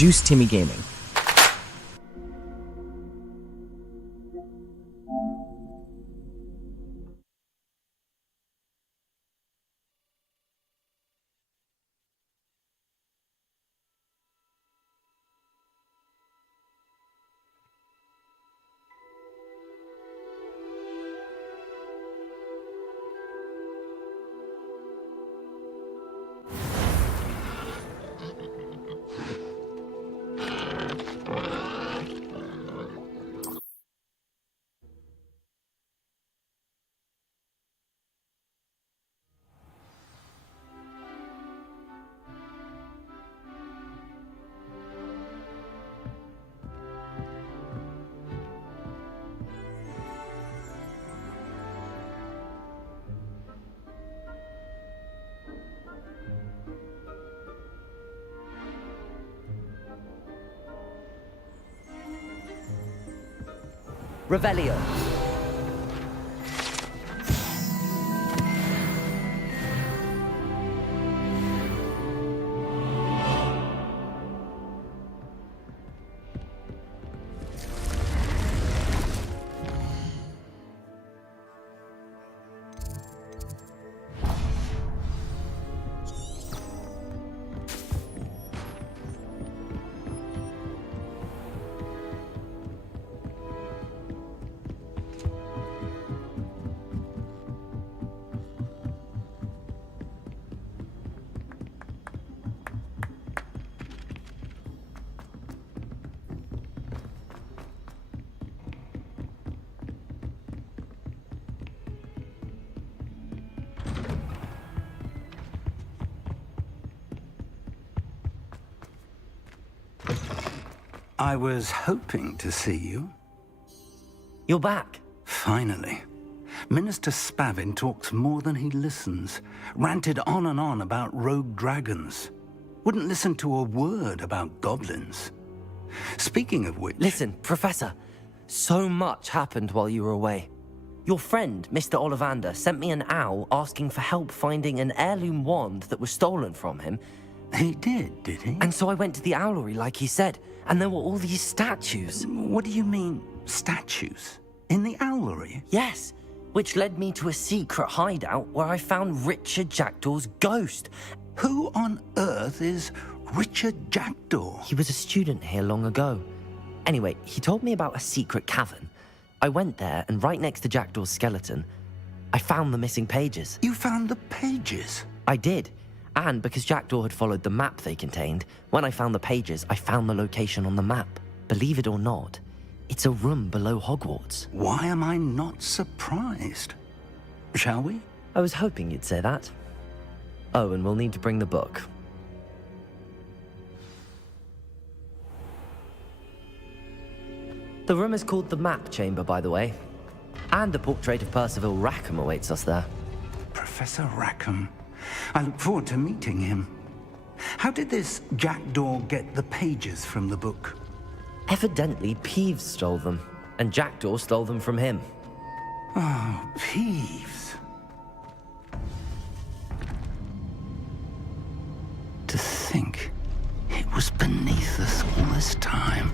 Juice Timmy Gaming. Revelio. I was hoping to see you. You're back. Finally. Minister Spavin talks more than he listens. Ranted on and on about rogue dragons. Wouldn't listen to a word about goblins. Speaking of which... Listen, Professor. So much happened while you were away. Your friend, Mr. Ollivander, sent me an owl asking for help finding an heirloom wand that was stolen from him. He did he? And so I went to the owlery like he said, and there were all these statues. What do you mean, statues? In the owlery? Yes, which led me to a secret hideout where I found Richard Jackdaw's ghost. Who on earth is Richard Jackdaw? He was a student here long ago. Anyway, he told me about a secret cavern. I went there, and right next to Jackdaw's skeleton, I found the missing pages. You found the pages? I did. And because Jackdaw had followed the map they contained, when I found the pages, I found the location on the map. Believe it or not, it's a room below Hogwarts. Why am I not surprised? Shall we? I was hoping you'd say that. Oh, and we'll need to bring the book. The room is called the Map Chamber, by the way. And a portrait of Percival Rackham awaits us there. Professor Rackham. I look forward to meeting him. How did this Jackdaw get the pages from the book? Evidently, Peeves stole them, and Jackdaw stole them from him. Oh, Peeves. To think it was beneath us all this time.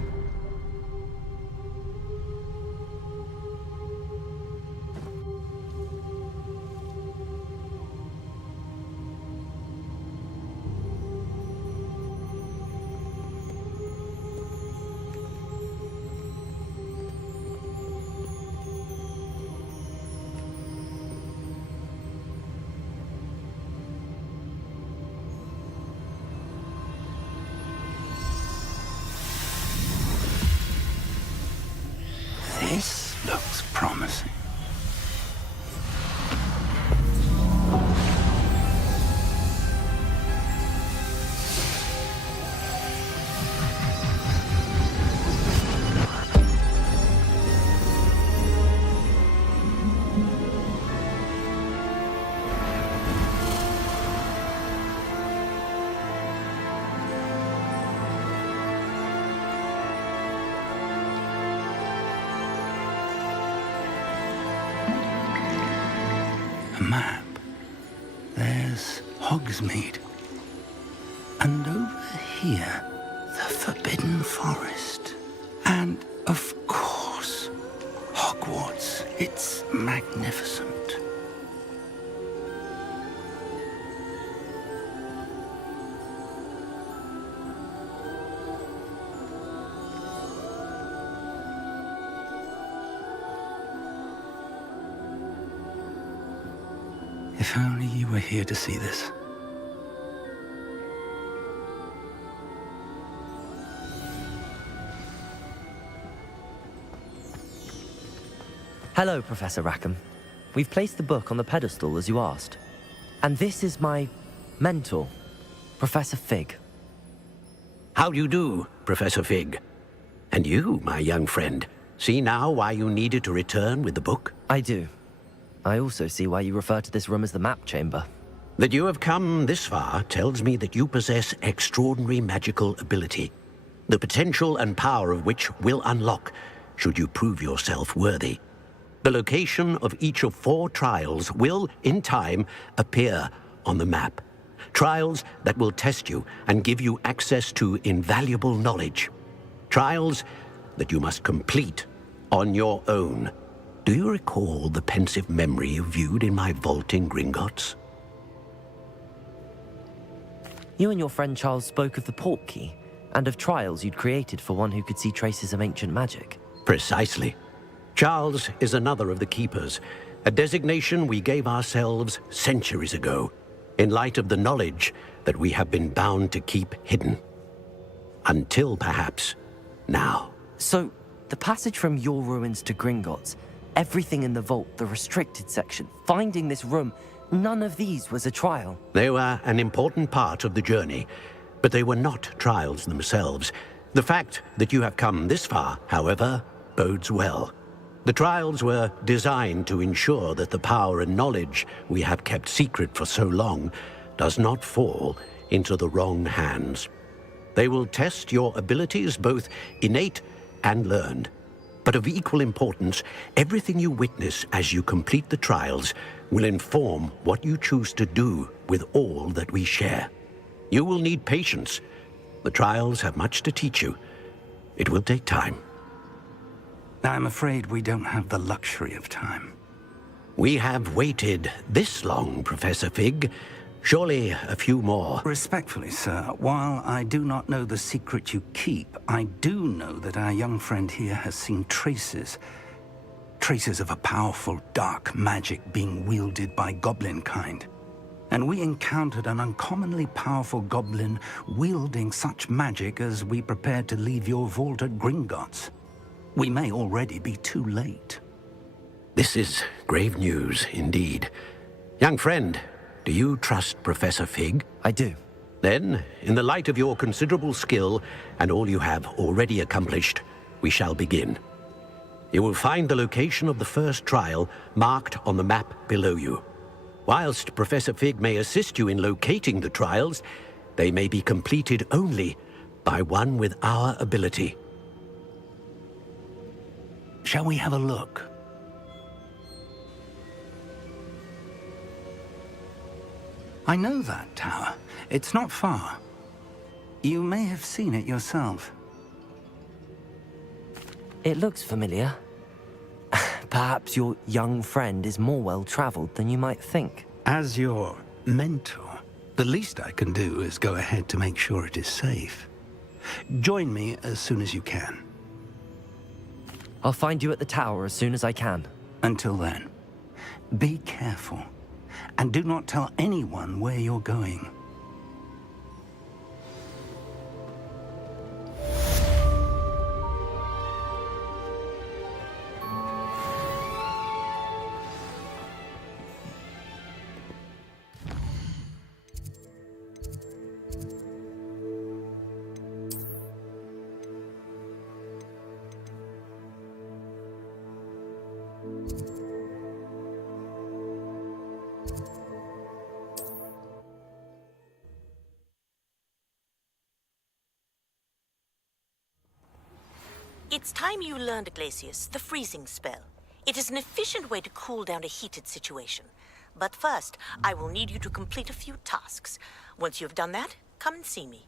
This looks promising. A map. There's Hogsmeade. And over here, the Hogwarts. It's magnificent. If only you were here to see this. Hello, Professor Rackham. We've placed the book on the pedestal as you asked. And this is my mentor, Professor Fig. How do you do, Professor Fig? And you, my young friend, see now why you needed to return with the book? I do. I also see why you refer to this room as the map chamber. That you have come this far tells me that you possess extraordinary magical ability, the potential and power of which will unlock should you prove yourself worthy. The location of each of 4 trials will, in time, appear on the map. Trials that will test you and give you access to invaluable knowledge. Trials that you must complete on your own. Do you recall the pensive memory you viewed in my vault in Gringotts? You and your friend Charles spoke of the port key and of trials you'd created for one who could see traces of ancient magic. Precisely. Charles is another of the Keepers, a designation we gave ourselves centuries ago, in light of the knowledge that we have been bound to keep hidden. Until, perhaps, now. So, the passage from your ruins to Gringotts, everything in the vault, the restricted section, finding this room, none of these was a trial. They were an important part of the journey, but they were not trials themselves. The fact that you have come this far, however, bodes well. The trials were designed to ensure that the power and knowledge we have kept secret for so long does not fall into the wrong hands. They will test your abilities, both innate and learned. But of equal importance, everything you witness as you complete the trials will inform what you choose to do with all that we share. You will need patience. The trials have much to teach you. It will take time. I'm afraid we don't have the luxury of time. We have waited this long, Professor Fig. Surely a few more. Respectfully, sir, while I do not know the secret you keep, I do know that our young friend here has seen traces of a powerful dark magic being wielded by goblin kind. And we encountered an uncommonly powerful goblin wielding such magic as we prepared to leave your vault at Gringotts. We may already be too late. This is grave news, indeed. Young friend, do you trust Professor Fig? I do. Then, in the light of your considerable skill and all you have already accomplished, we shall begin. You will find the location of the first trial marked on the map below you. Whilst Professor Fig may assist you in locating the trials, they may be completed only by one with our ability. Shall we have a look? I know that tower. It's not far. You may have seen it yourself. It looks familiar. Perhaps your young friend is more well-traveled than you might think. As your mentor, the least I can do is go ahead to make sure it is safe. Join me as soon as you can. I'll find you at the tower as soon as I can. Until then, be careful, and do not tell anyone where you're going. It's time you learned, Glacius, the freezing spell. It is an efficient way to cool down a heated situation. But first, I will need you to complete a few tasks. Once you have done that, come and see me.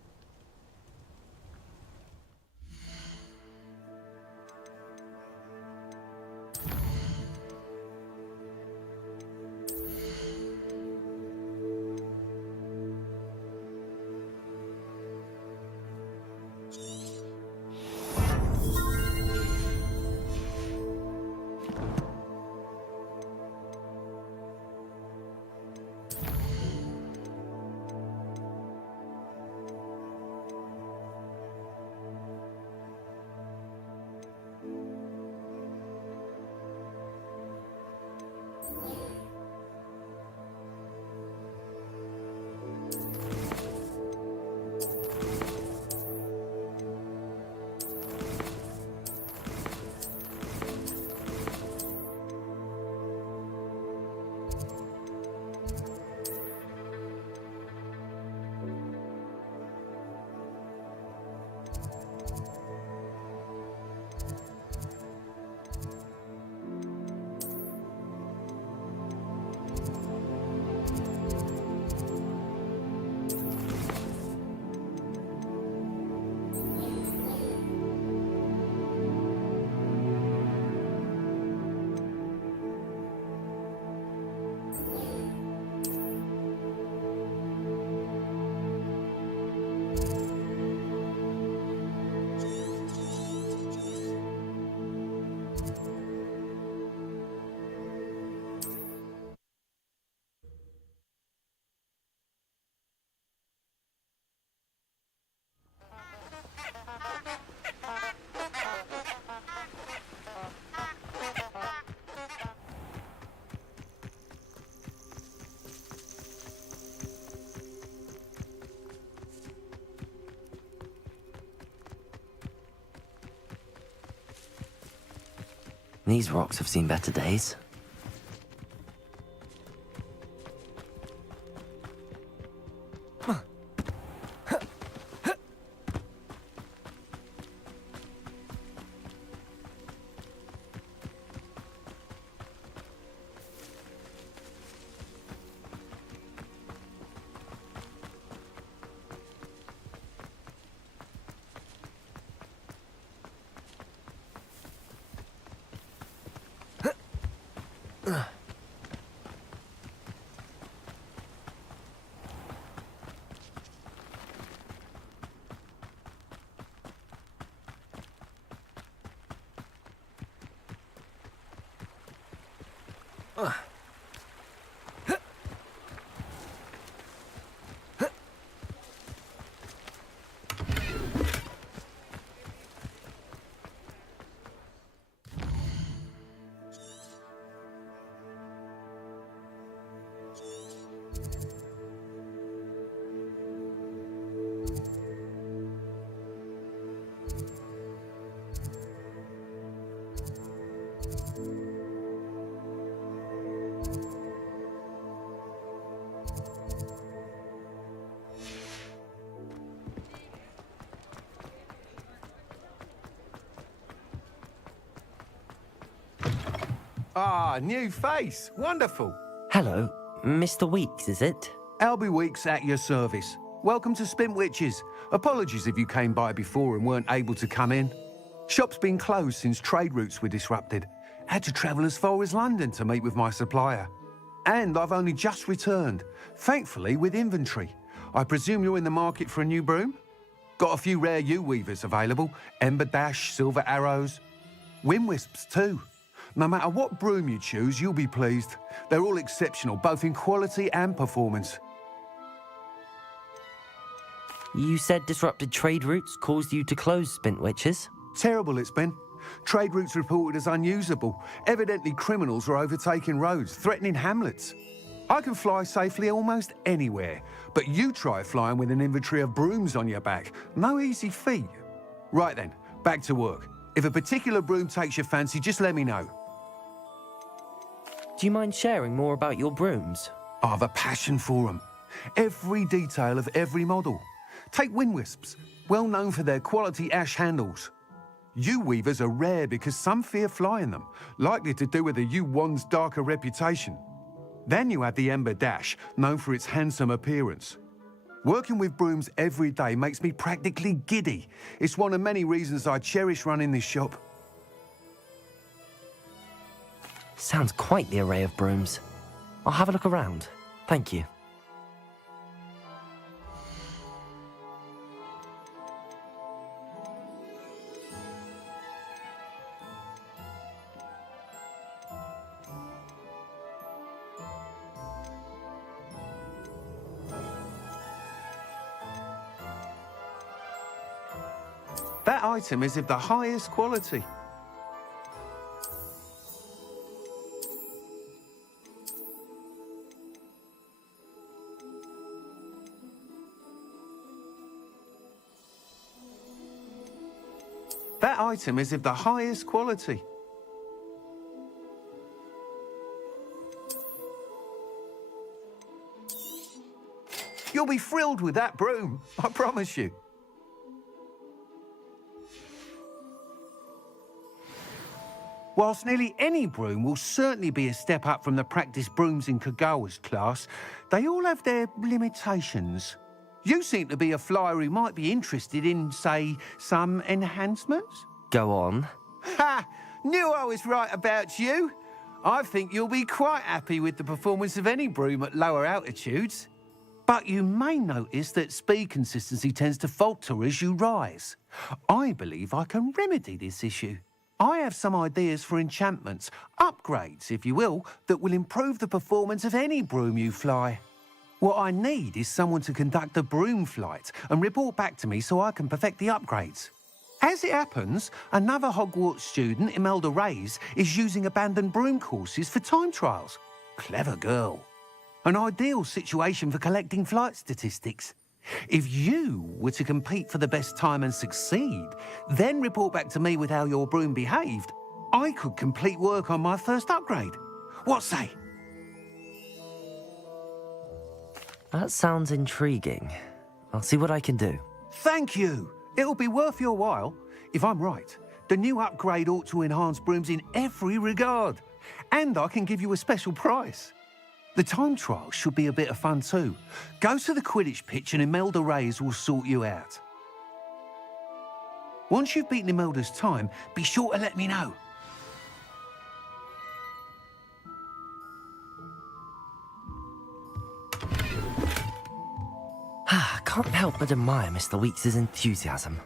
These rocks have seen better days. Ah, new face. Wonderful. Hello, Mr. Weeks, is it? Albie Weeks at your service. Welcome to Spintwitches. Apologies if you came by before and weren't able to come in. Shop's been closed since trade routes were disrupted. Had to travel as far as London to meet with my supplier. And I've only just returned, thankfully with inventory. I presume you're in the market for a new broom? Got a few rare U-weavers available. Ember Dash, Silver Arrows. Wind Wisps too. No matter what broom you choose, you'll be pleased. They're all exceptional, both in quality and performance. You said disrupted trade routes caused you to close Spintwitches? Terrible it's been. Trade routes reported as unusable. Evidently criminals are overtaking roads, threatening hamlets. I can fly safely almost anywhere, but you try flying with an inventory of brooms on your back. No easy feat. Right then, back to work. If a particular broom takes your fancy, just let me know. Do you mind sharing more about your brooms? I have a passion for them. Every detail of every model. Take Wind Wisps, well known for their quality ash handles. U-weavers are rare because some fear flying them, likely to do with the U-wand's darker reputation. Then you have the Ember Dash, known for its handsome appearance. Working with brooms every day makes me practically giddy. It's one of many reasons I cherish running this shop. Sounds quite the array of brooms. I'll have a look around. Thank you. That item is of the highest quality. That item is of the highest quality. You'll be thrilled with that broom, I promise you. Whilst nearly any broom will certainly be a step up from the practice brooms in Kagawa's class, they all have their limitations. You seem to be a flyer who might be interested in, say, some enhancements? Go on. Ha! Knew I was right about you. I think you'll be quite happy with the performance of any broom at lower altitudes. But you may notice that speed consistency tends to falter as you rise. I believe I can remedy this issue. I have some ideas for enchantments, upgrades, if you will, that will improve the performance of any broom you fly. What I need is someone to conduct a broom flight and report back to me so I can perfect the upgrades. As it happens, another Hogwarts student, Imelda Reyes, is using abandoned broom courses for time trials. Clever girl. An ideal situation for collecting flight statistics. If you were to compete for the best time and succeed, then report back to me with how your broom behaved, I could complete work on my first upgrade. What say? That sounds intriguing. I'll see what I can do. Thank you. It'll be worth your while. If I'm right, the new upgrade ought to enhance brooms in every regard. And I can give you a special price. The time trial should be a bit of fun too. Go to the Quidditch pitch and Imelda Reyes will sort you out. Once you've beaten Imelda's time, be sure to let me know. Can't help but admire Mr. Weeks' enthusiasm.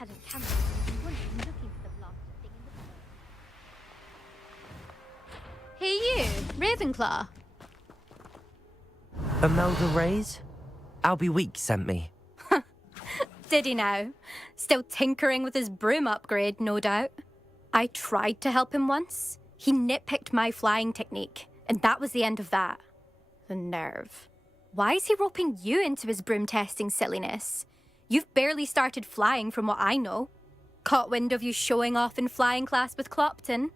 Hadn't camera, I wouldn't be looking for the blasted thing in the Hey you, Ravenclaw. Imelda Reyes? Albie Weeks sent me. Did he now? Still tinkering with his broom upgrade, no doubt. I tried to help him once. He nitpicked my flying technique, and that was the end of that. The nerve. Why is he roping you into his broom testing silliness? You've barely started flying from what I know. Caught wind of you showing off in flying class with Clopton.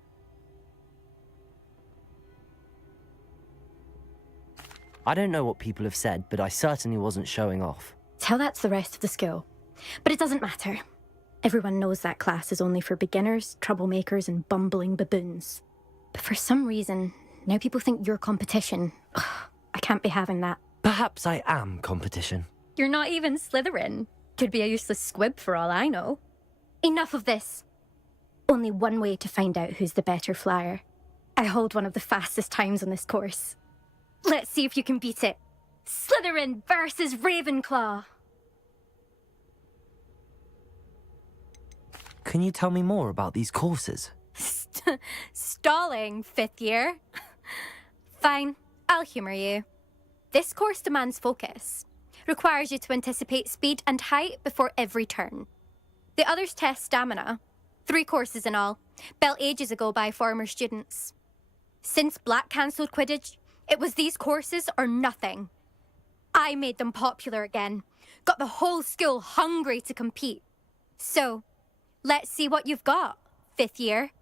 I don't know what people have said, but I certainly wasn't showing off. Tell that to the rest of the school. But it doesn't matter. Everyone knows that class is only for beginners, troublemakers, and bumbling baboons. But for some reason, Now people think you're competition. Ugh, I can't be having that. Perhaps I am competition. You're not even Slytherin. Could be a useless squib for all I know. Enough of this. Only one way to find out who's the better flyer. I hold one of the fastest times on this course. Let's see if you can beat it. Slytherin versus Ravenclaw. Can you tell me more about these courses? Stalling, 5th year. Fine, I'll humour you. This course demands focus. Requires you to anticipate speed and height before every turn. The others test stamina. 3 courses in all, built ages ago by former students. Since Black cancelled Quidditch, it was these courses or nothing. I made them popular again. Got the whole school hungry to compete. So, let's see what you've got, 5th year.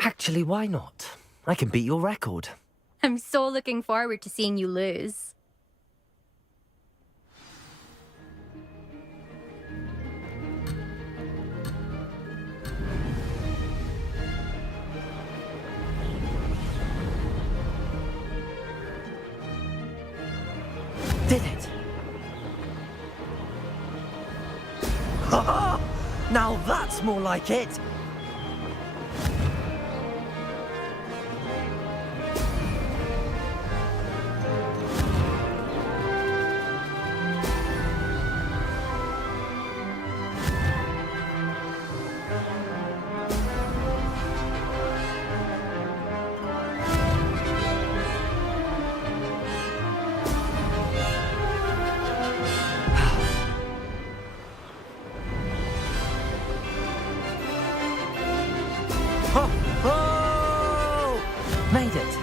Actually, why not? I can beat your record. I'm so looking forward to seeing you lose. Did it? Ha! Now that's more like it! Made it.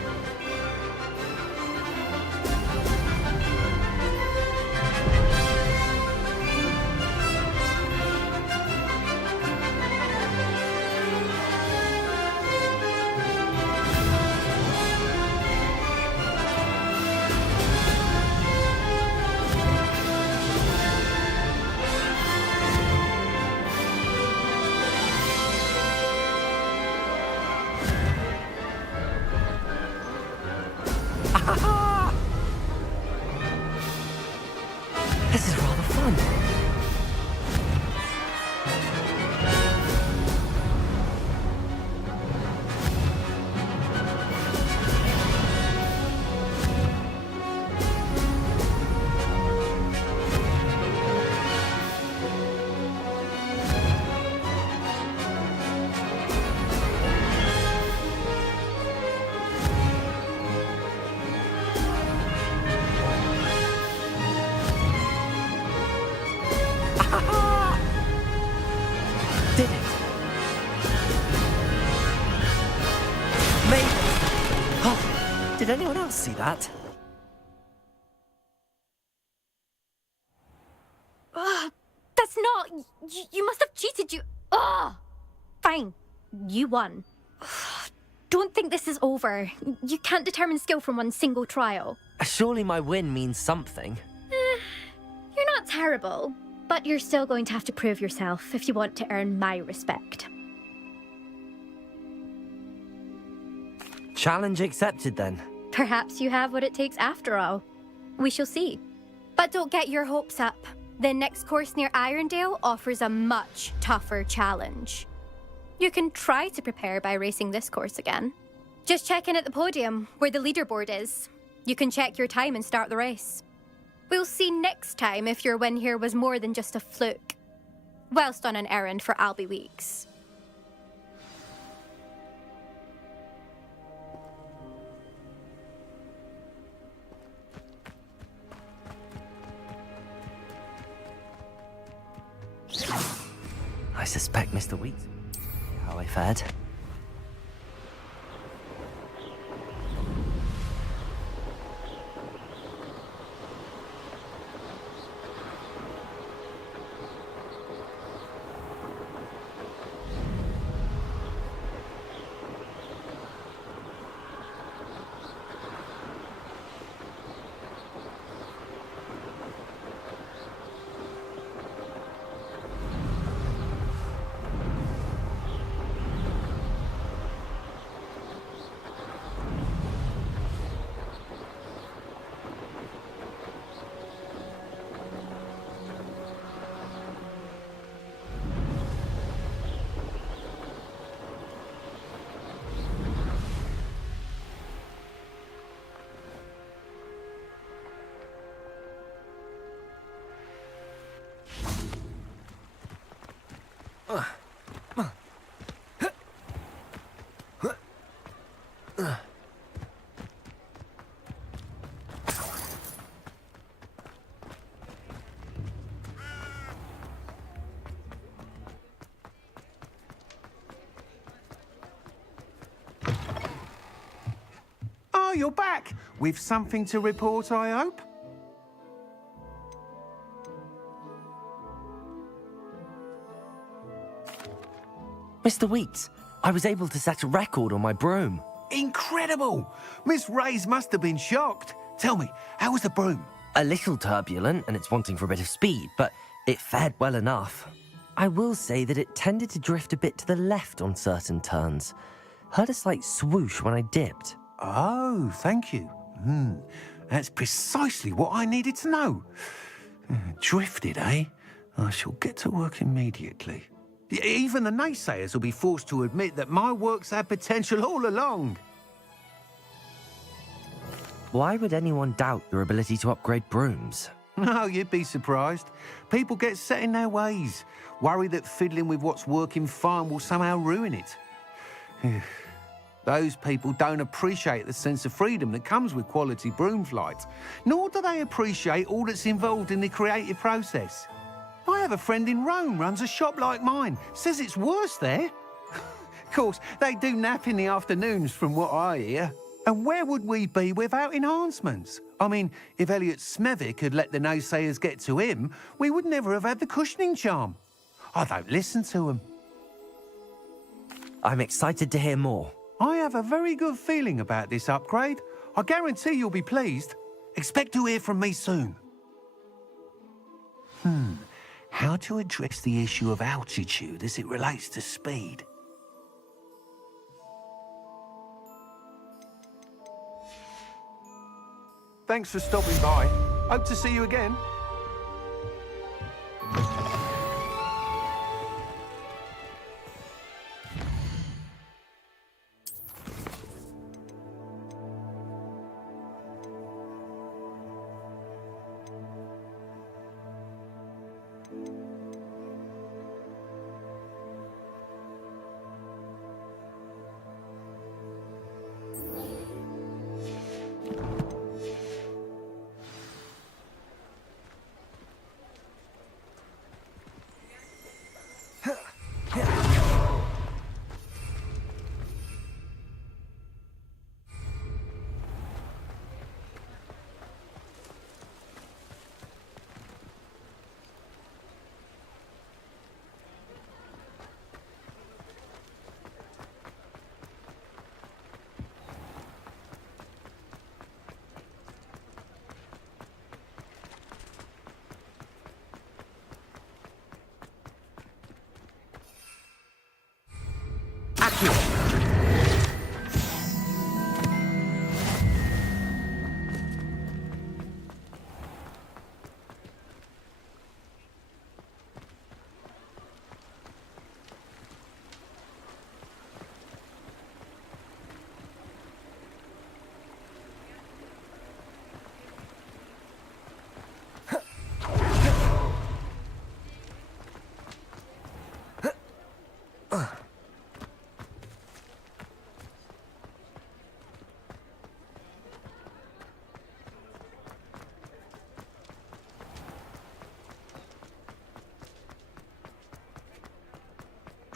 This is rather fun. Did it? Made it! Oh, did anyone else see that? That's not... You must have cheated, you... Ugh! Fine. You won. Don't think this is over. You can't determine skill from one single trial. Surely my win means something. You're not terrible, but you're still going to have to prove yourself if you want to earn my respect. Challenge accepted then. Perhaps you have what it takes after all. We shall see. But don't get your hopes up. The next course near Irondale offers a much tougher challenge. You can try to prepare by racing this course again. Just check in at the podium, where the leaderboard is. You can check your time and start the race. We'll see next time if your win here was more than just a fluke. Whilst on an errand for Albie Weeks. I suspect Mr. Weeks how I fared. Oh, you're back! With something to report, I hope? Mr. Weeks, I was able to set a record on my broom. Incredible! Miss Reyes must have been shocked. Tell me, how was the broom? A little turbulent, and it's wanting for a bit of speed, but it fared well enough. I will say that it tended to drift a bit to the left on certain turns. Heard a slight swoosh when I dipped. Oh, thank you. That's precisely what I needed to know. Drifted, eh? I shall get to work immediately. Even the naysayers will be forced to admit that my work's had potential all along. Why would anyone doubt your ability to upgrade brooms? No, you'd be surprised. People get set in their ways, worry that fiddling with what's working fine will somehow ruin it. Those people don't appreciate the sense of freedom that comes with quality broom flight, nor do they appreciate all that's involved in the creative process. I have a friend in Rome runs a shop like mine, says it's worse there. Of course, they do nap in the afternoons from what I hear. And where would we be without enhancements? I mean, if Elliot Smethwick had let the naysayers get to him, we would never have had the cushioning charm. I don't listen to them. I'm excited to hear more. I have a very good feeling about this upgrade. I guarantee you'll be pleased. Expect to hear from me soon. How to address the issue of altitude as it relates to speed? Thanks for stopping by. Hope to see you again.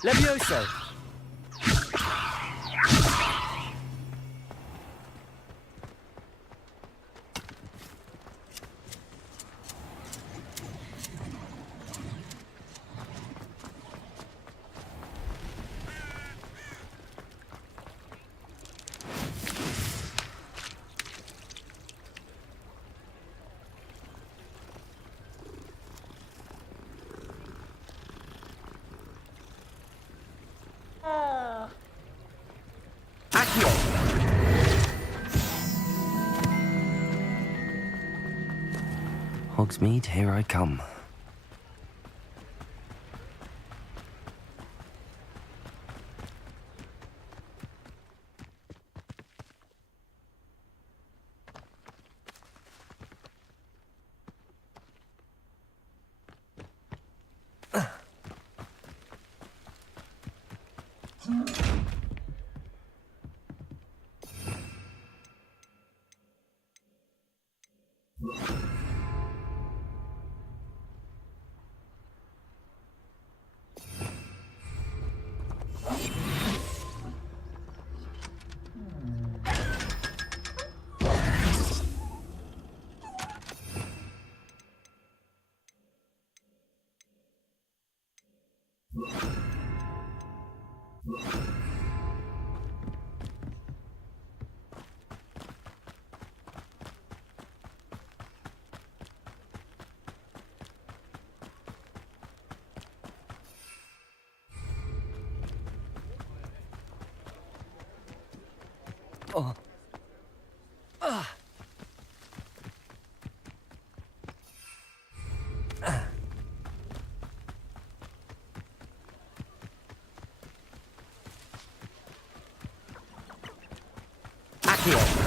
Levioso! Hogsmeade, here I come. Accio.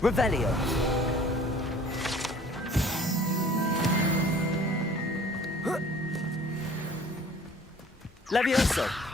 Revelio. Levioso.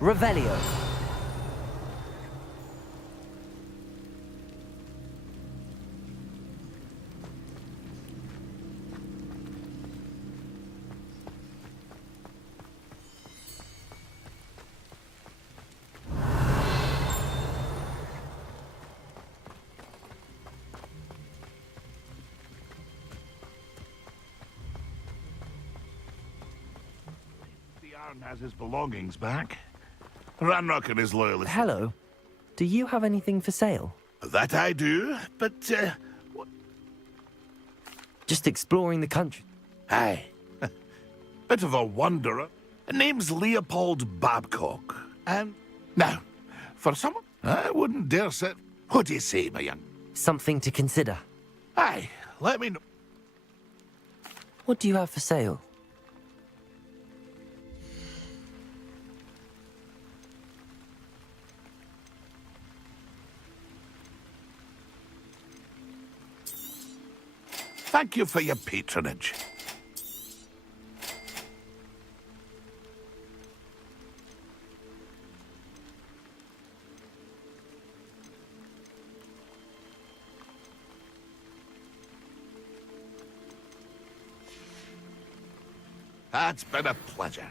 Revelio. The Arn has his belongings back. Ranrock and his loyalists. Hello. Do you have anything for sale? That I do, but, Just exploring the country. aye. Bit of a wanderer. Name's Leopold Babcock. And now, for someone I wouldn't dare say. What do you say, my young? Something to consider. Aye, let me know. What do you have for sale? Thank you for your patronage. It's been a pleasure.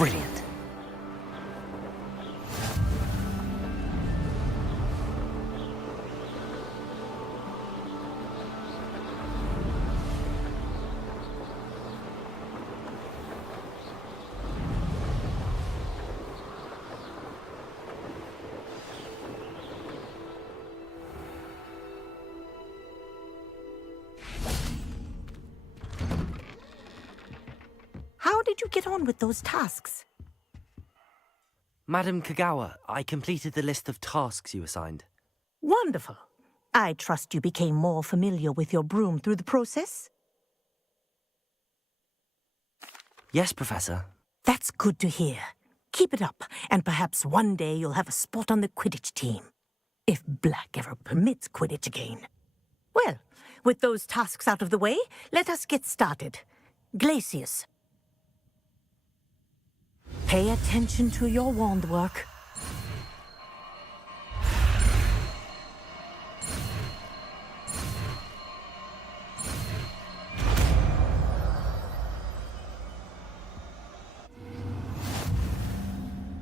Brilliant. How did you get on with those tasks? Madam Kagawa, I completed the list of tasks you assigned. Wonderful. I trust you became more familiar with your broom through the process? Yes, Professor. That's good to hear. Keep it up, and perhaps one day you'll have a spot on the Quidditch team. If Black ever permits Quidditch again. Well, with those tasks out of the way, let us get started. Glacius. Pay attention to your wand work.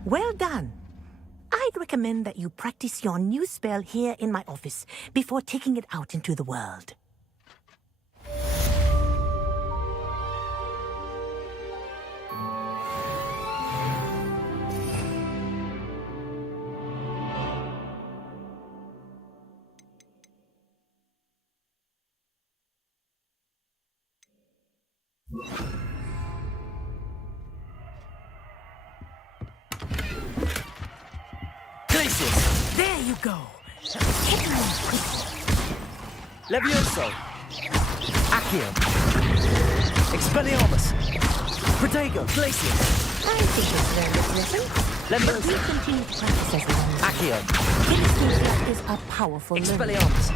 Well done. I'd recommend that you practice your new spell here in my office before taking it out into the world. Glacius! There you go. Hit me quickly. Levioso! Accio! Expelliarmus! Protego! Glacius! I think it's learned its lesson. But Levioso! we continue to practice as long as Accio! Kinesthesia is a powerful learning. Expelliarmus!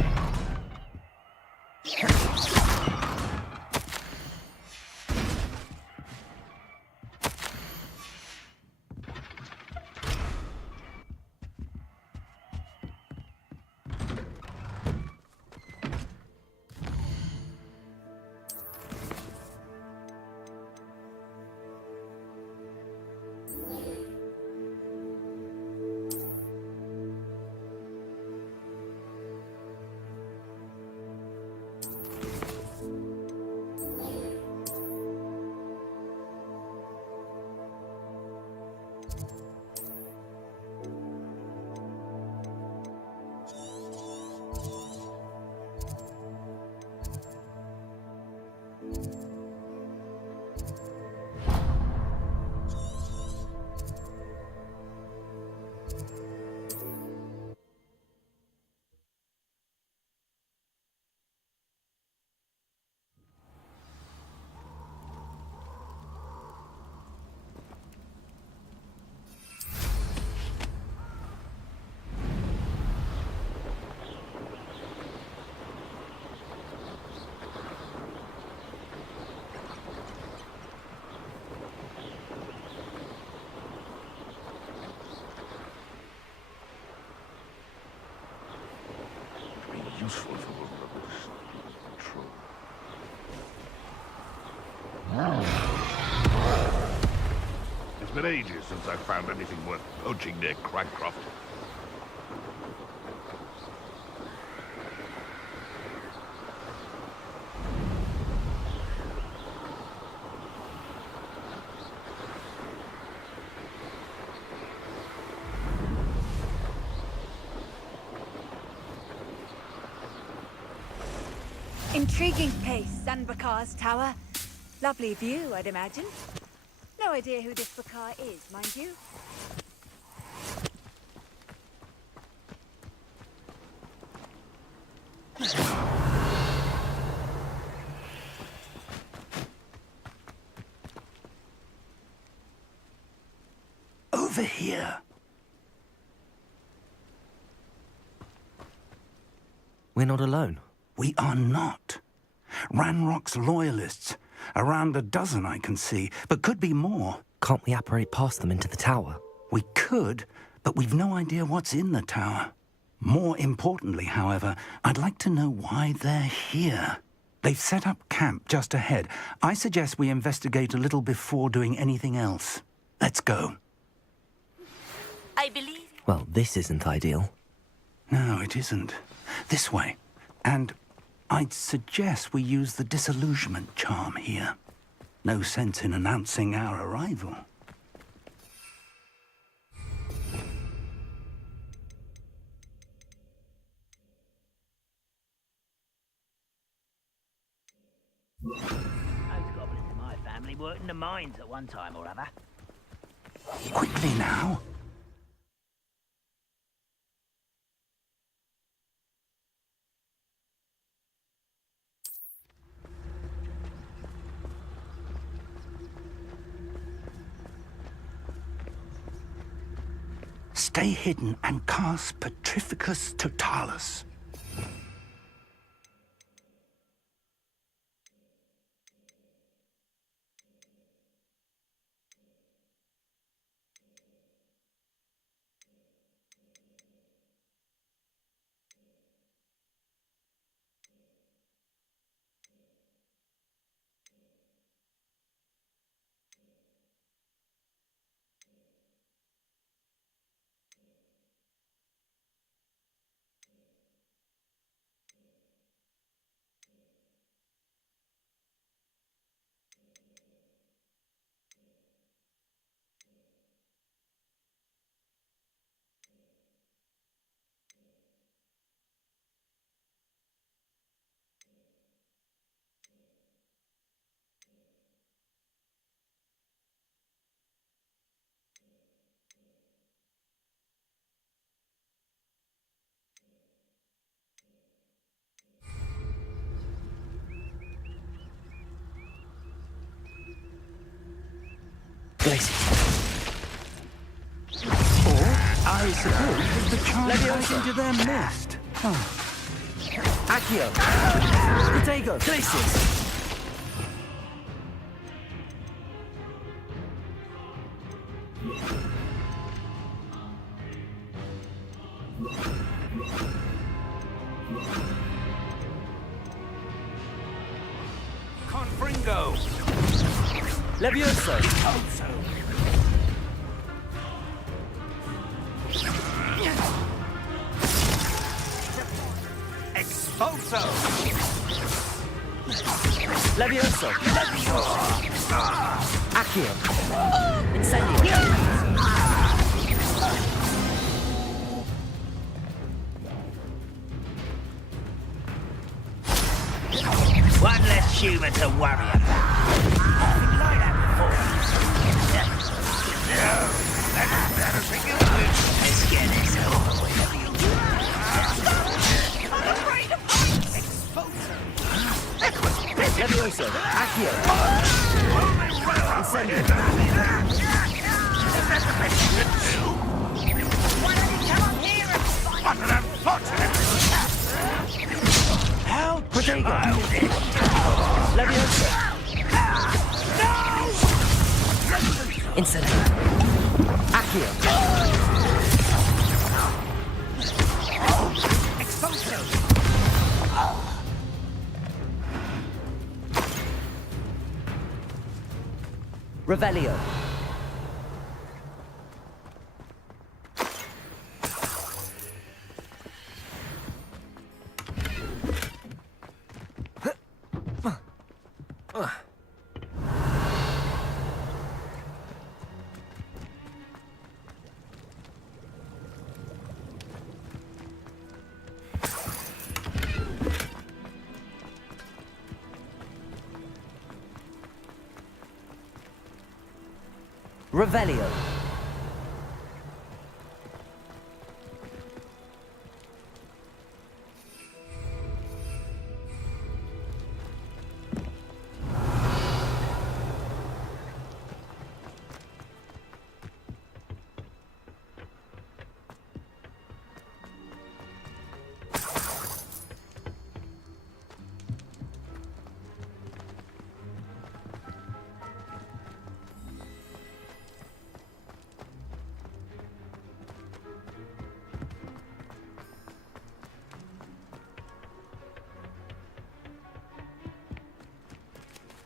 Useful for one of this. True. It's been ages since I've found anything worth poaching near Cragcroft. Intriguing place, Sanbakar's tower. Lovely view, I'd imagine. No idea who this Bakar is, mind you. Over here. We're not alone. We are not. Ranrock's loyalists. Around a dozen I can see, but could be more. Can't we apparate past them into the tower? We could, but we've no idea what's in the tower. More importantly, however, I'd like to know why they're here. They've set up camp just ahead. I suggest we investigate a little before doing anything else. Let's go. I believe. Well, this isn't ideal. No, it isn't. This way. And I'd suggest we use the disillusionment charm here. No sense in announcing our arrival. Those goblins in my family worked in the mines at one time or other. Quickly now. Stay hidden and cast Petrificus Totalis. Or, I suppose, the charm goes into their nest. Accio! Protego! Glacius! Confringo! Levioso! Expulso! Levioso! Accio! Incendio! One less human to worry about. Nothing like that before. Let's get this over with. Levioso! Accio! Incendio! Why don't you come up here and fight? What an unfortunate... Help! Protego! Levioso! No! Incendio! Accio! Expulso! Revelio! Revelio.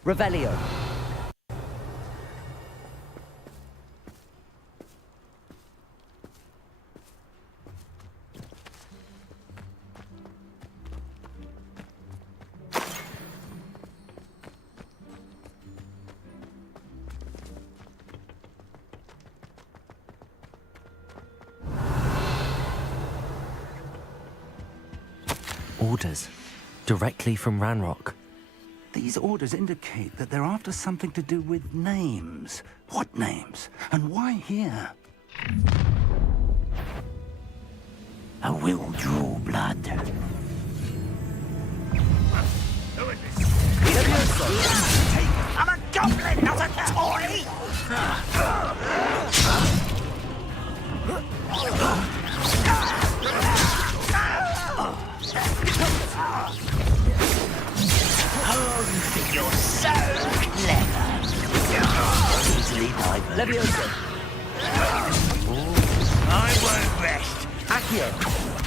Revelio. Orders. Directly from Ranrock. These orders indicate that they're after something to do with names. What names? And why here? I will draw blood. I'm a goblin, not a toy! Oh, you think you're so clever. Easily either. Leviosa! I won't rest. Accio!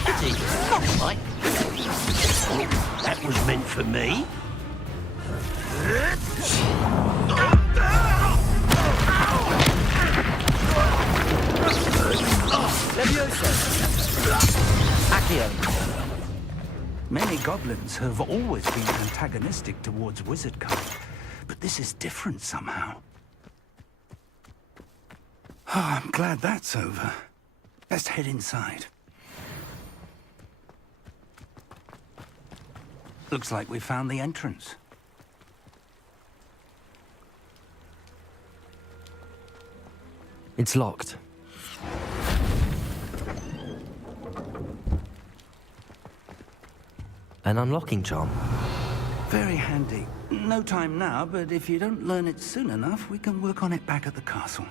Pity. Not right. Oh, that was meant for me. Leviosa! Accio! Many goblins have always been antagonistic towards wizardkind, but this is different somehow. Oh, I'm glad that's over. Let's head inside. Looks like we found the entrance. It's locked. An unlocking charm. Very handy. No time now, but if you don't learn it soon enough, we can work on it back at the castle.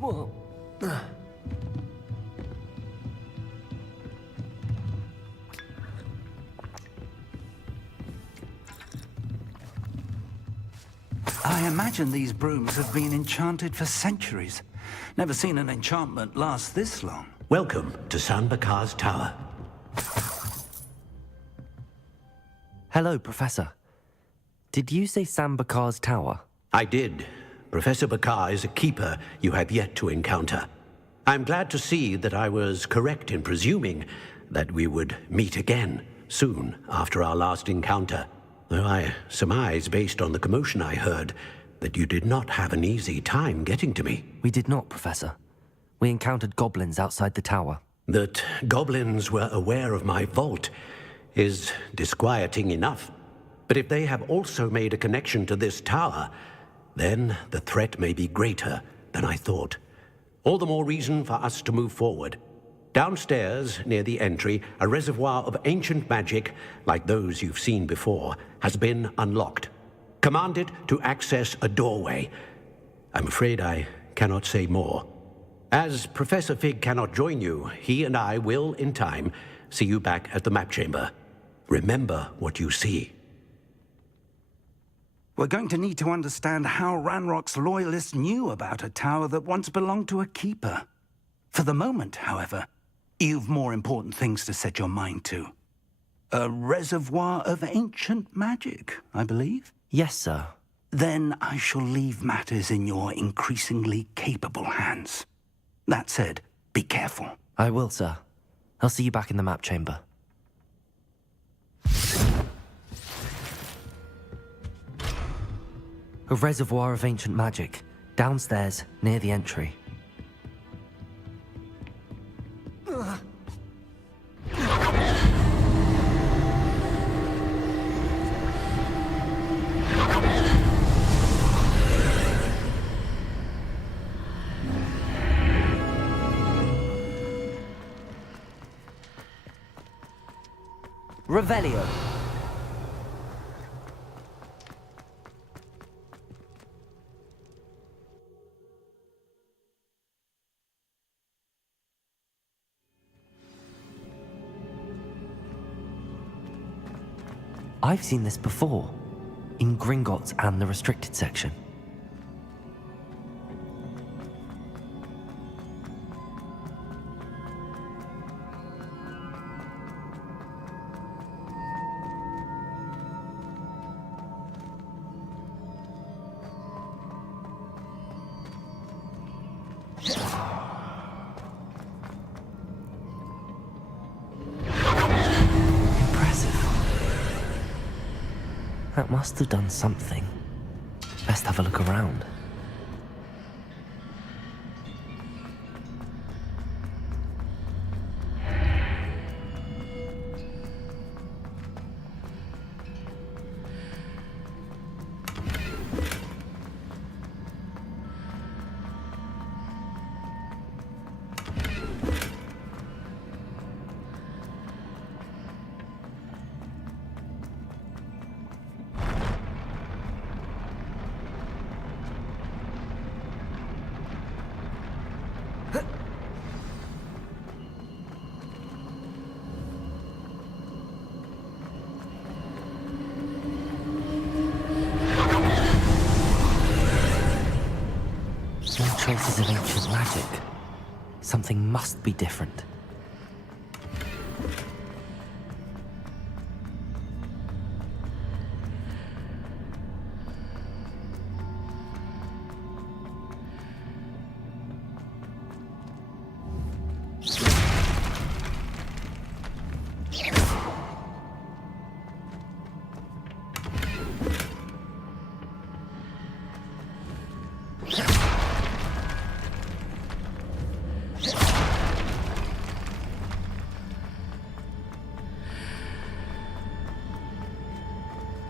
Whoa. I imagine these brooms have been enchanted for centuries. Never seen an enchantment last this long. Welcome to Sanbakar's Tower. Hello, Professor. Did you say Sambakar's Tower? I did. Professor Bakar is a keeper you have yet to encounter. I'm glad to see that I was correct in presuming that we would meet again soon after our last encounter. Though I surmise, based on the commotion I heard, that you did not have an easy time getting to me. We did not, Professor. We encountered goblins outside the tower. That goblins were aware of my vault is disquieting enough. But if they have also made a connection to this tower, then the threat may be greater than I thought. All the more reason for us to move forward. Downstairs, near the entry, a reservoir of ancient magic, like those you've seen before, has been unlocked. Command it to access a doorway. I'm afraid I cannot say more. As Professor Fig cannot join you, he and I will, in time, see you back at the map chamber. Remember what you see. We're going to need to understand how Ranrock's loyalists knew about a tower that once belonged to a keeper. For the moment, however, you've more important things to set your mind to. A reservoir of ancient magic, I believe? Yes, sir. Then I shall leave matters in your increasingly capable hands. That said, be careful. I will, sir. I'll see you back in the map chamber. A reservoir of ancient magic, downstairs, near the entry. Revelio. I've seen this before, in Gringotts and the restricted section. That must have done something. Best have a look around. More traces of ancient magic. Something must be different.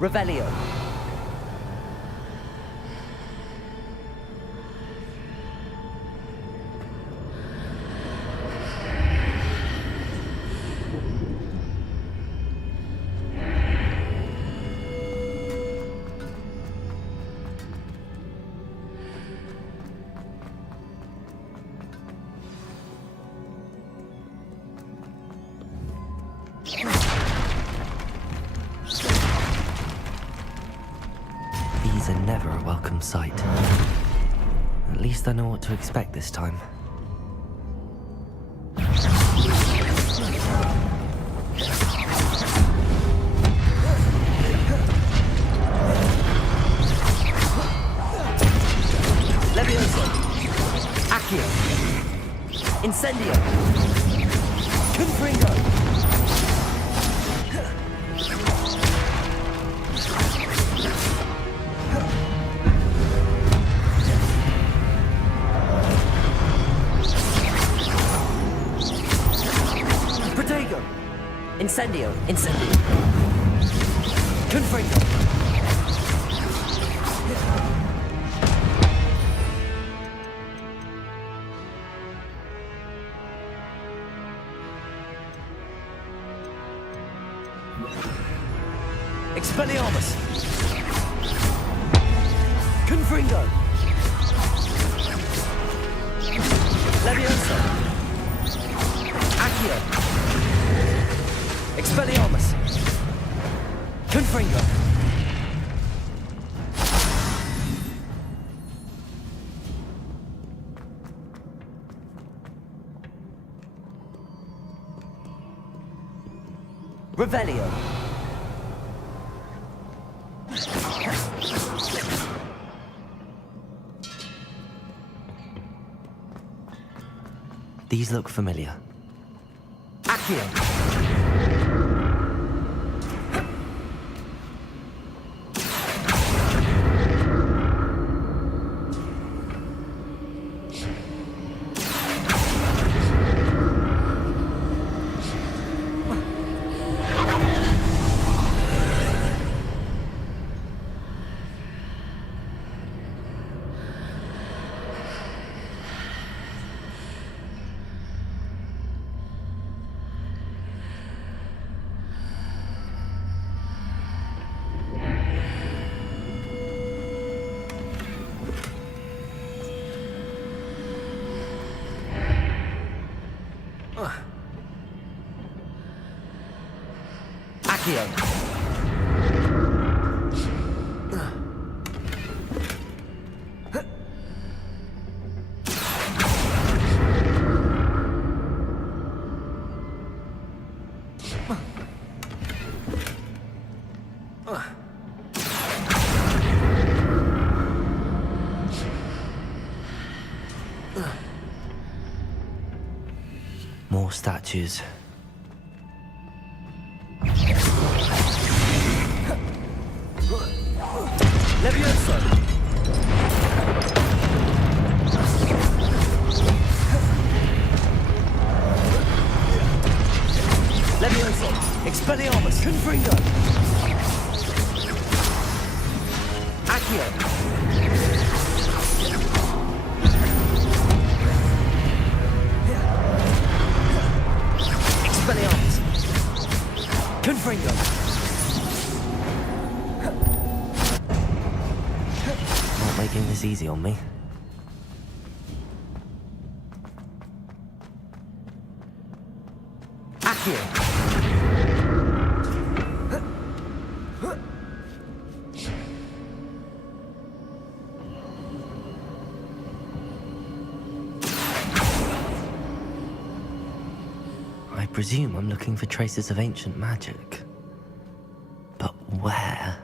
Revelio. These are never a welcome sight. At least I know what to expect this time. Levioso! Accio! Incendio! Confringo! Incendio! Incendio! Confringo! Expelliarmus! Confringo! Levioso! Accio! Expelliarmus! Confringo! Revelio! These look familiar. Accio! Accio! More statues. easy on me. Accio! I presume I'm looking for traces of ancient magic. But where?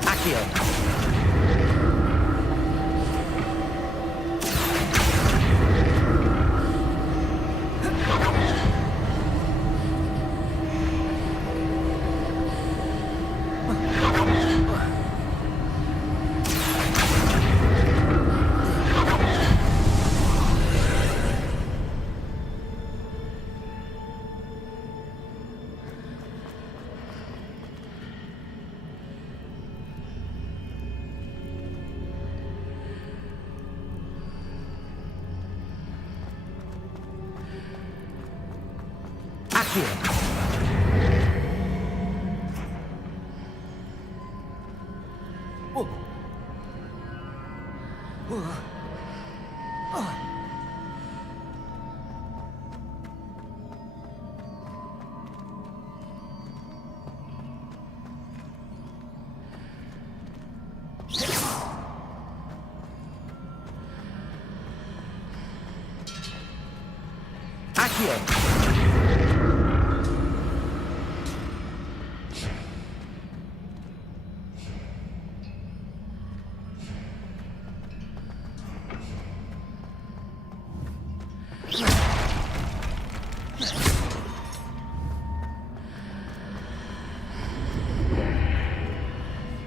Accio!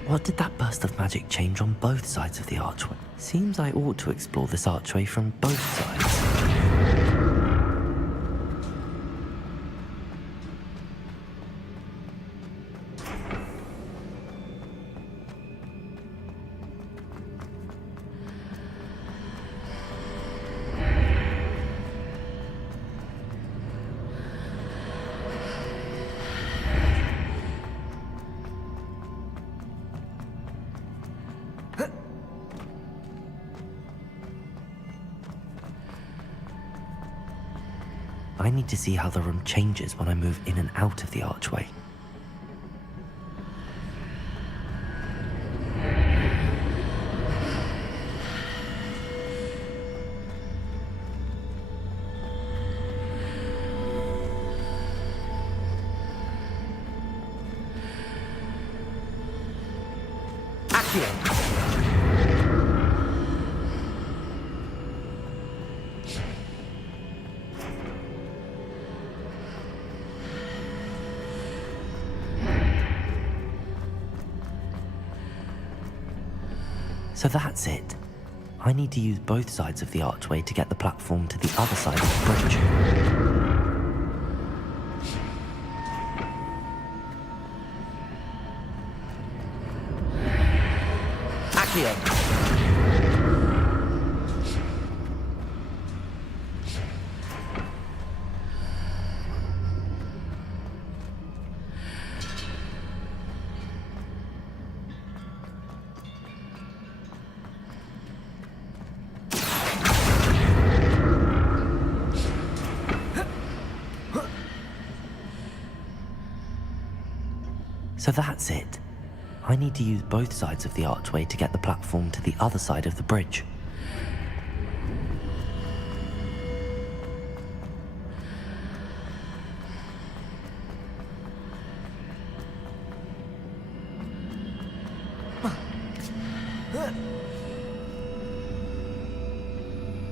What did that burst of magic change on both sides of the archway? Seems I ought to explore this archway from both sides. I need to see how the room changes when I move in and out of the archway. Accio! So that's it. I need to use both sides of the archway to get the platform to the other side of the bridge. Accio! So that's it. I need to use both sides of the archway to get the platform to the other side of the bridge.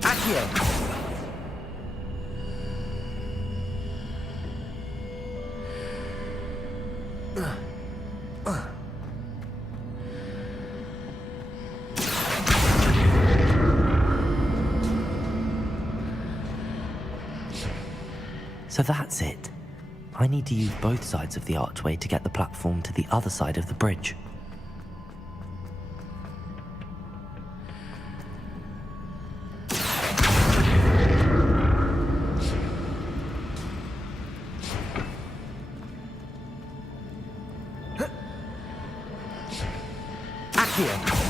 Accio! So that's it. I need to use both sides of the archway to get the platform to the other side of the bridge. Accio.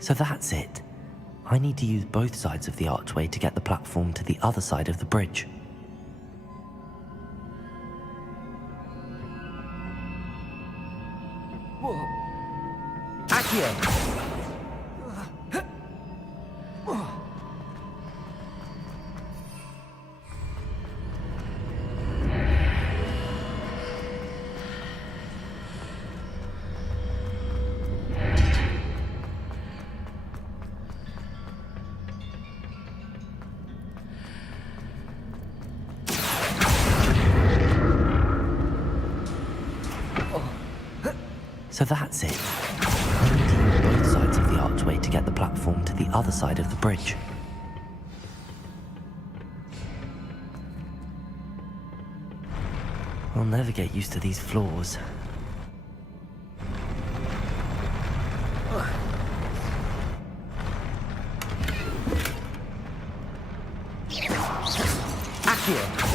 So that's it. I need to use both sides of the archway to get the platform to the other side of the bridge. Whoa. Accio! So that's it. I need to use both sides of the archway to get the platform to the other side of the bridge. I'll never get used to these floors. Accio!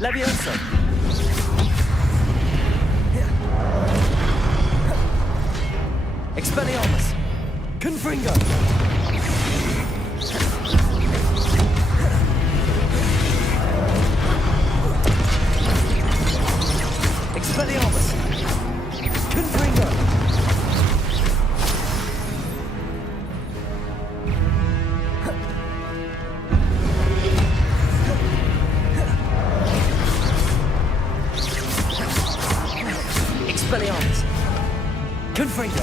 Leviosa! Expelliarmus! Confringo! Expelliarmus! Confringo! Expelliarmus! Confringo!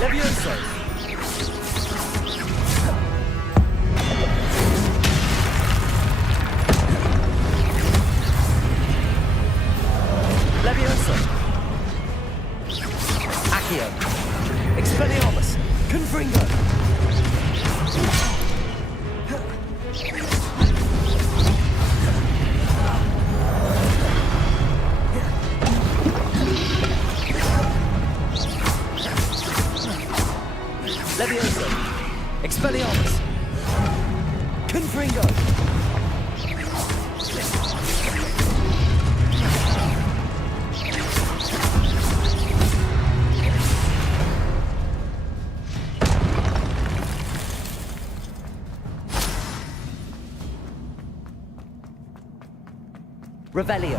Levioso! Levioso! Accio! Expelliarmus! Confringo! Levioso! Expelliarmus! Confringo! Revelio.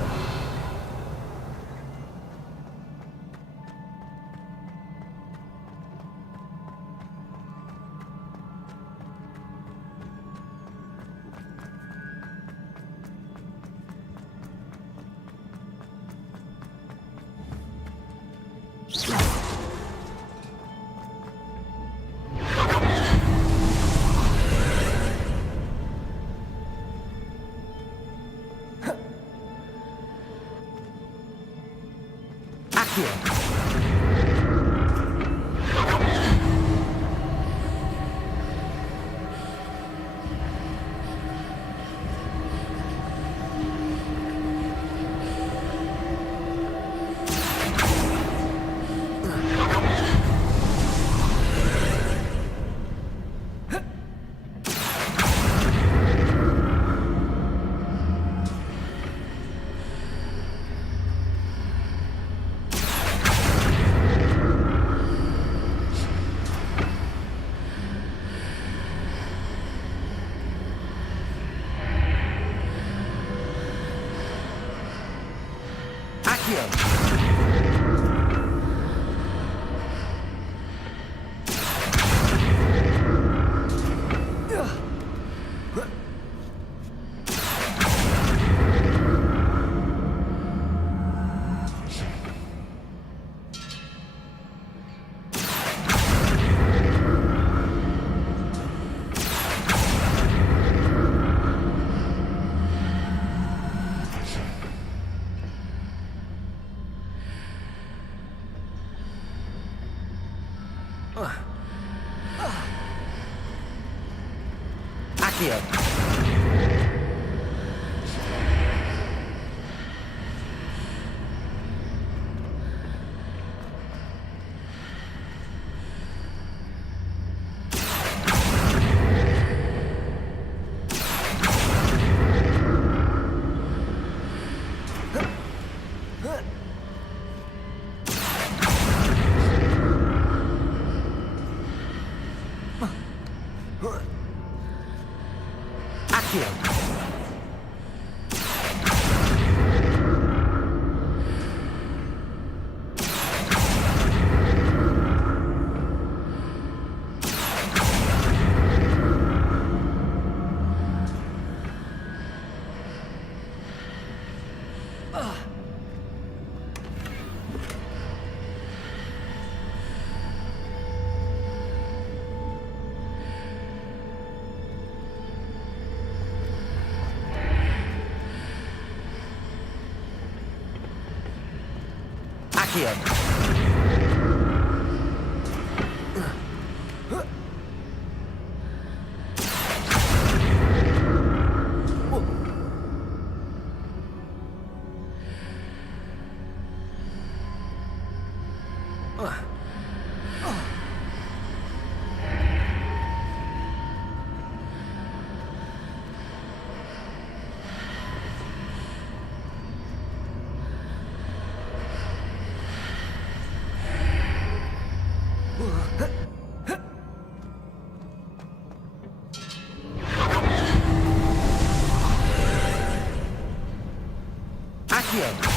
Accio. Accio.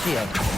Accio.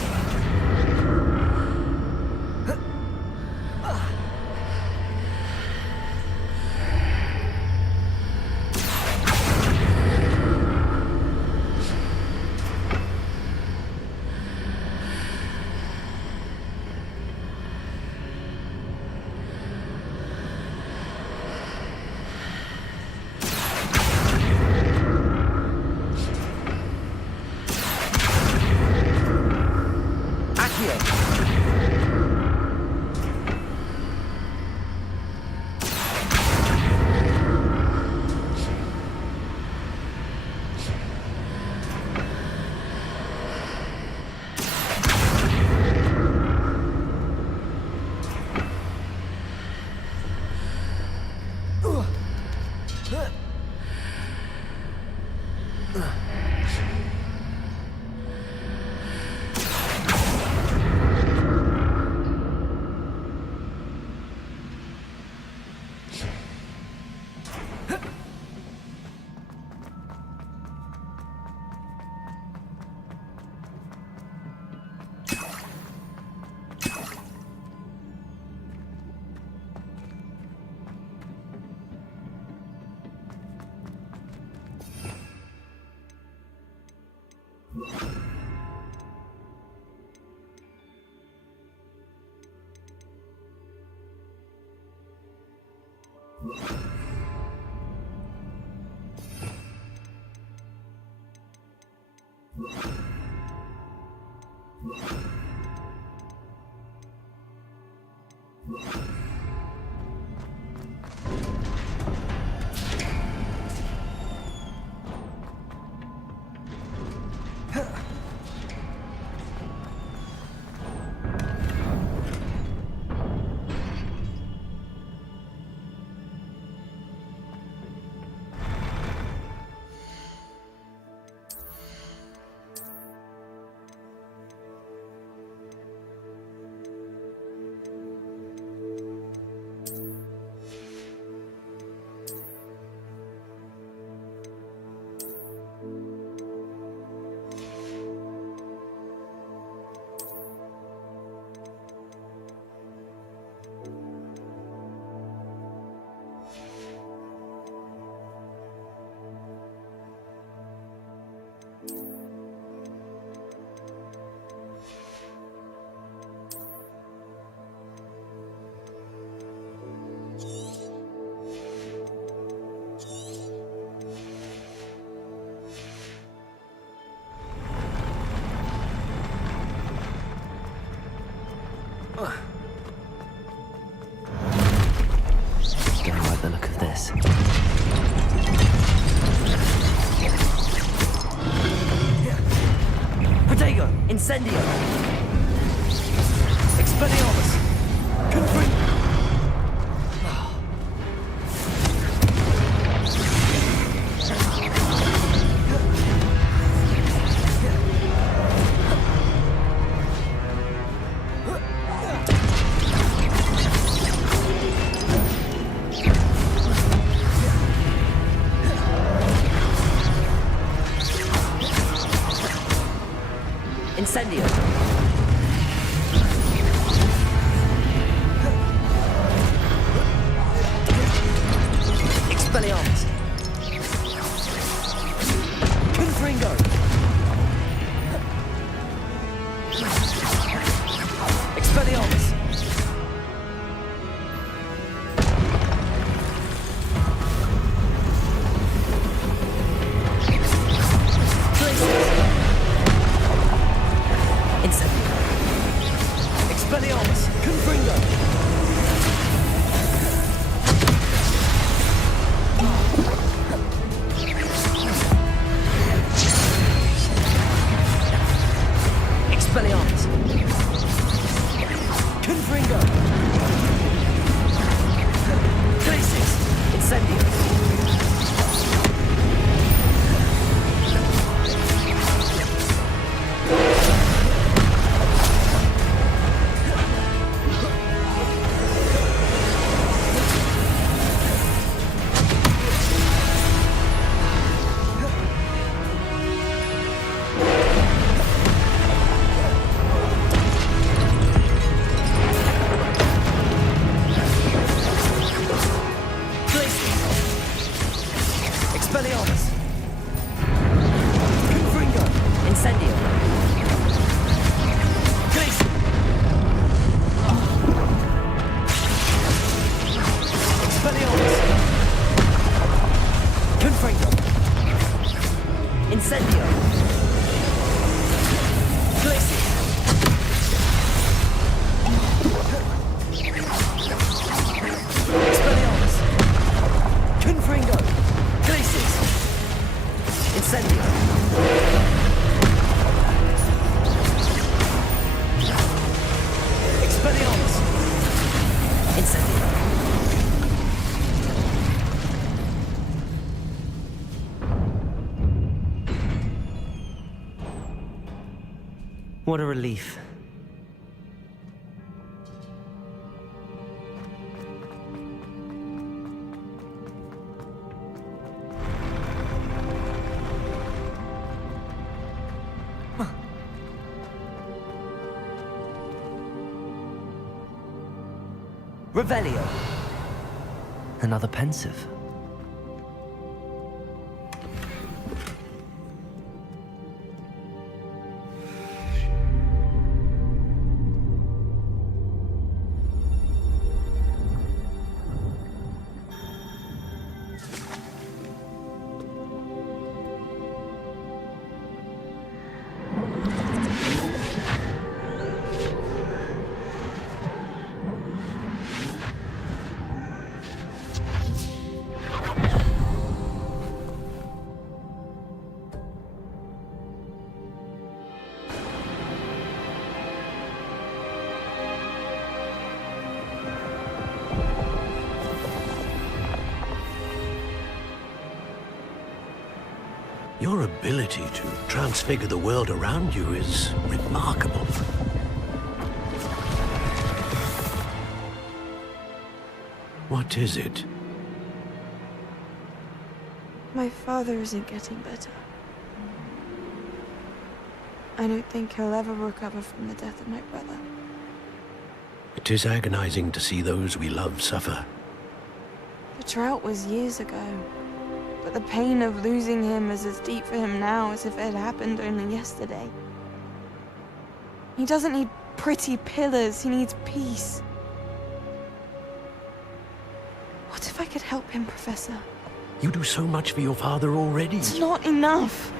Incendio! Expelliarmus! Confront! Incendio! Expelliarmus! Confringo! Expelliarmus! Expelliarmus! Confringo! Expelliarmus! Confringo! Glacis! Incendio! Expelliarmus! Confringo! Incendio! Glacis! Expelliarmus! Confringo! Incendio! Glacis! Expelliarmus! Confringo! Glacis! Incendio! Expelliarmus! Incendio! What a relief. Revelio. Another pensive. Your ability to transfigure the world around you is remarkable. What is it? My father isn't getting better. I don't think he'll ever recover from the death of my brother. It is agonizing to see those we love suffer. The drought was years ago, but the pain of losing him is as deep for him now as if it had happened only yesterday. He doesn't need pretty pillars, he needs peace. What if I could help him, Professor? You do so much for your father already. It's not enough.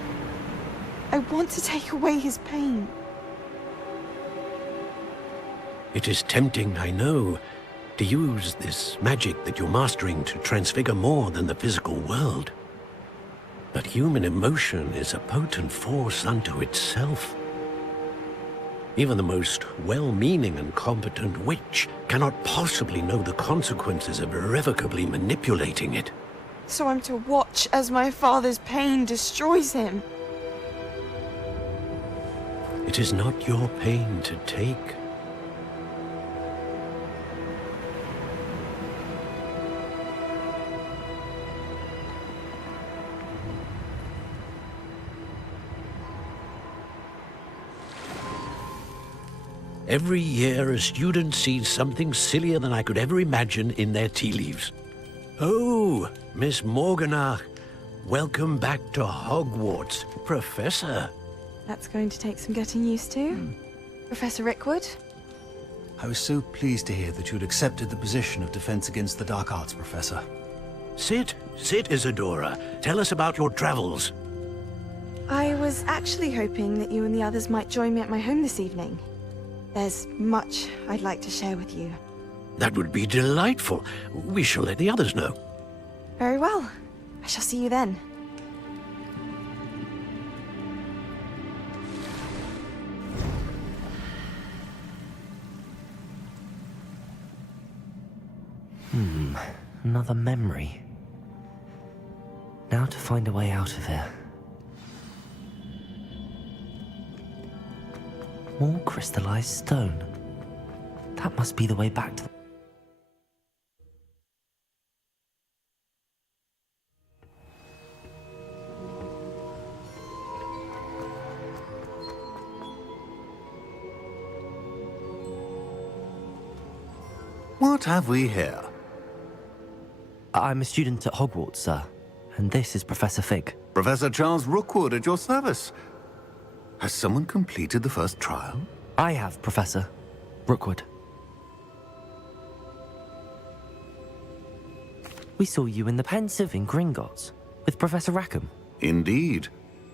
I want to take away his pain. It is tempting, I know, to use this magic that you're mastering to transfigure more than the physical world. But human emotion is a potent force unto itself. Even the most well-meaning and competent witch cannot possibly know the consequences of irrevocably manipulating it. So I'm to watch as my father's pain destroys him. It is not your pain to take. Every year, a student sees something sillier than I could ever imagine in their tea leaves. Oh, Miss Morganach, welcome back to Hogwarts, Professor. That's going to take some getting used to. Professor Rickwood? I was so pleased to hear that you had accepted the position of Defense Against the Dark Arts, Professor. Sit, Isadora. Tell us about your travels. I was actually hoping that you and the others might join me at my home this evening. There's much I'd like to share with you. That would be delightful. We shall let the others know. Very well. I shall see you then. Another memory. Now to find a way out of here. More crystallized stone. That must be the way back to the... What have we here? I'm a student at Hogwarts, sir. And this is Professor Fig. Professor Charles Rookwood at your service. Has someone completed the first trial? I have, Professor Rookwood. We saw you in the Pensive in Gringotts with Professor Rackham. Indeed.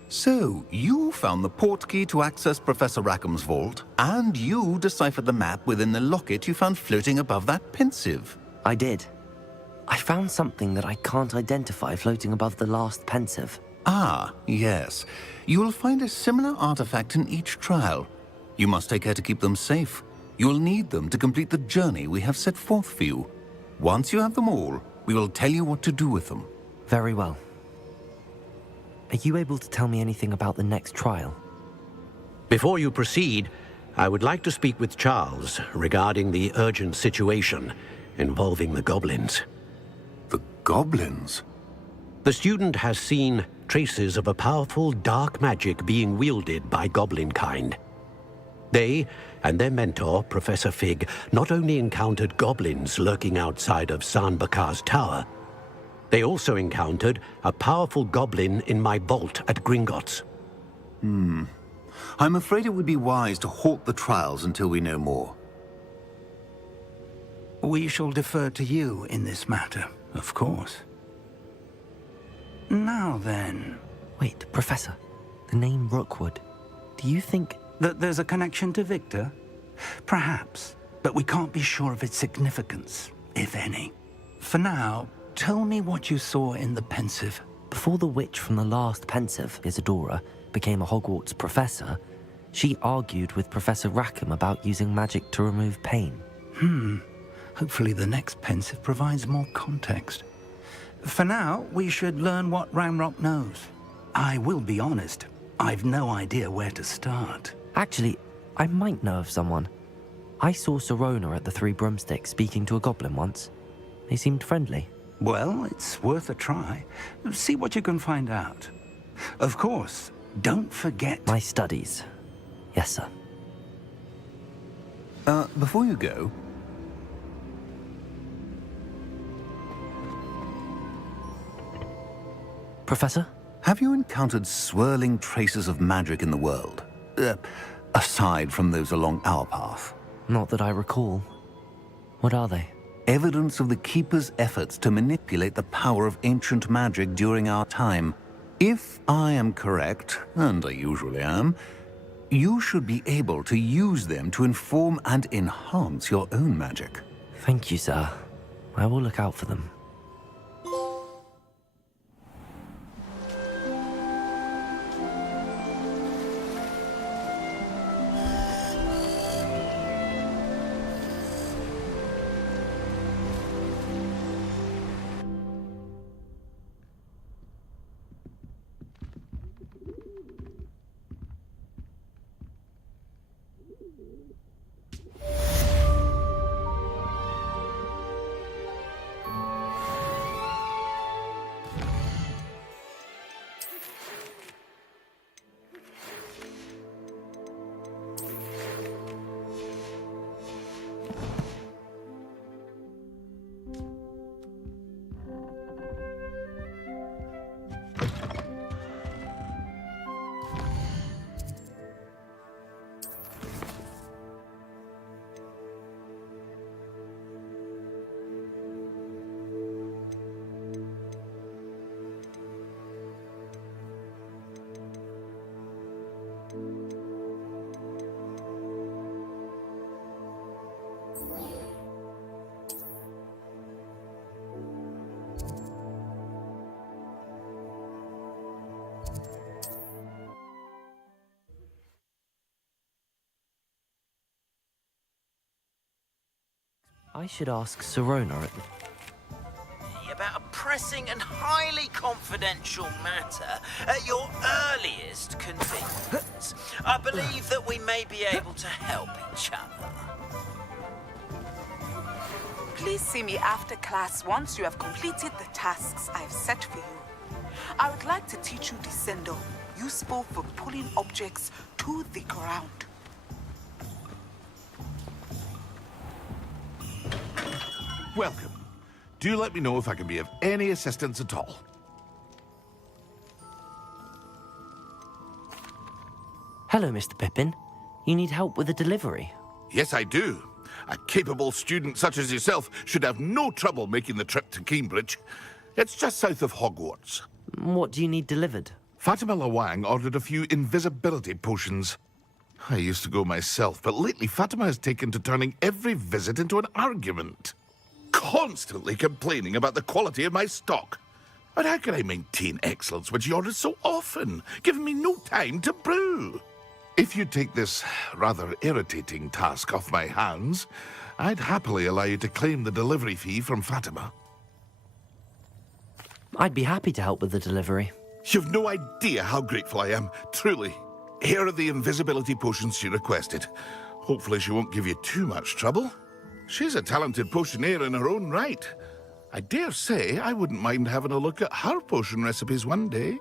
So, you found the portkey to access Professor Rackham's vault, and you deciphered the map within the locket you found floating above that Pensive. I did. I found something that I can't identify floating above the last Pensive. Ah, yes. You will find a similar artifact in each trial. You must take care to keep them safe. You will need them to complete the journey we have set forth for you. Once you have them all, we will tell you what to do with them. Very well. Are you able to tell me anything about the next trial? Before you proceed, I would like to speak with Charles regarding the urgent situation involving the goblins. The goblins? The student has seen traces of a powerful dark magic being wielded by goblin kind. They and their mentor, Professor Fig, not only encountered goblins lurking outside of Sanbakar's tower, they also encountered a powerful goblin in my vault at Gringotts. I'm afraid it would be wise to halt the trials until we know more. We shall defer to you in this matter, of course. Now then... Wait, Professor. The name Rookwood. Do you think... that there's a connection to Victor? Perhaps, but we can't be sure of its significance, if any. For now, tell me what you saw in the Pensive. Before the witch from the last Pensive, Isadora, became a Hogwarts professor, she argued with Professor Rackham about using magic to remove pain. Hopefully the next Pensive provides more context. For now, we should learn what Ramrock knows. I will be honest, I've no idea where to start. Actually, I might know of someone. I saw Serona at the Three Broomsticks speaking to a goblin once. They seemed friendly. Well, it's worth a try. See what you can find out. Of course, don't forget... My studies. Yes, sir. Before you go... Professor? Have you encountered swirling traces of magic in the world? Aside from those along our path? Not that I recall. What are they? Evidence of the Keeper's efforts to manipulate the power of ancient magic during our time. If I am correct, and I usually am, you should be able to use them to inform and enhance your own magic. Thank you, sir. I will look out for them. I should ask Sirona at the... About a pressing and highly confidential matter at your earliest convenience. I believe that we may be able to help each other. Please see me after class once you have completed the tasks I've set for you. I would like to teach you Descendo, useful for pulling objects to the ground. Welcome. Do let me know if I can be of any assistance at all. Hello, Mr. Pippin. You need help with a delivery? Yes, I do. A capable student such as yourself should have no trouble making the trip to Cambridge. It's just south of Hogwarts. What do you need delivered? Fatima Lawang ordered a few invisibility potions. I used to go myself, but lately Fatima has taken to turning every visit into an argument. Constantly complaining about the quality of my stock. But how can I maintain excellence when she orders so often, giving me no time to brew? If you take this rather irritating task off my hands, I'd happily allow you to claim the delivery fee from Fatima. I'd be happy to help with the delivery. You've no idea how grateful I am, truly. Here are the invisibility potions she requested. Hopefully she won't give you too much trouble. She's a talented potioneer in her own right. I dare say I wouldn't mind having a look at her potion recipes one day.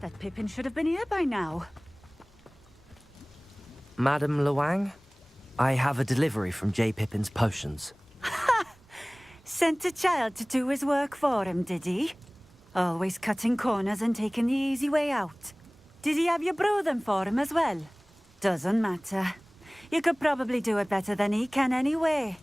That Pippin should have been here by now. Madam Lawang, I have a delivery from J. Pippin's potions. Sent a child to do his work for him, did he? Always cutting corners and taking the easy way out. Did he have you brew them for him as well? Doesn't matter. You could probably do it better than he can anyway.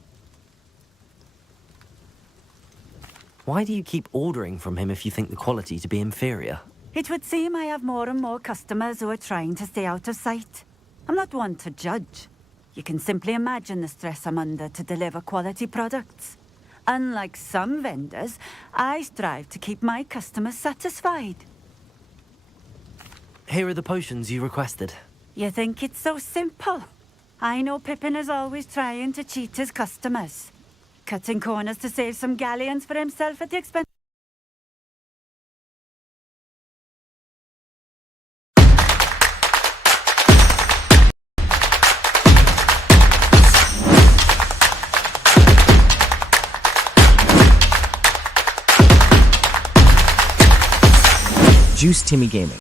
Why do you keep ordering from him if you think the quality to be inferior? It would seem I have more and more customers who are trying to stay out of sight. I'm not one to judge. You can simply imagine the stress I'm under to deliver quality products. Unlike some vendors, I strive to keep my customers satisfied. Here are the potions you requested. You think it's so simple? I know Pippin is always trying to cheat his customers. Cutting corners to save some galleons for himself at the expense. Juice Timmy Gaming.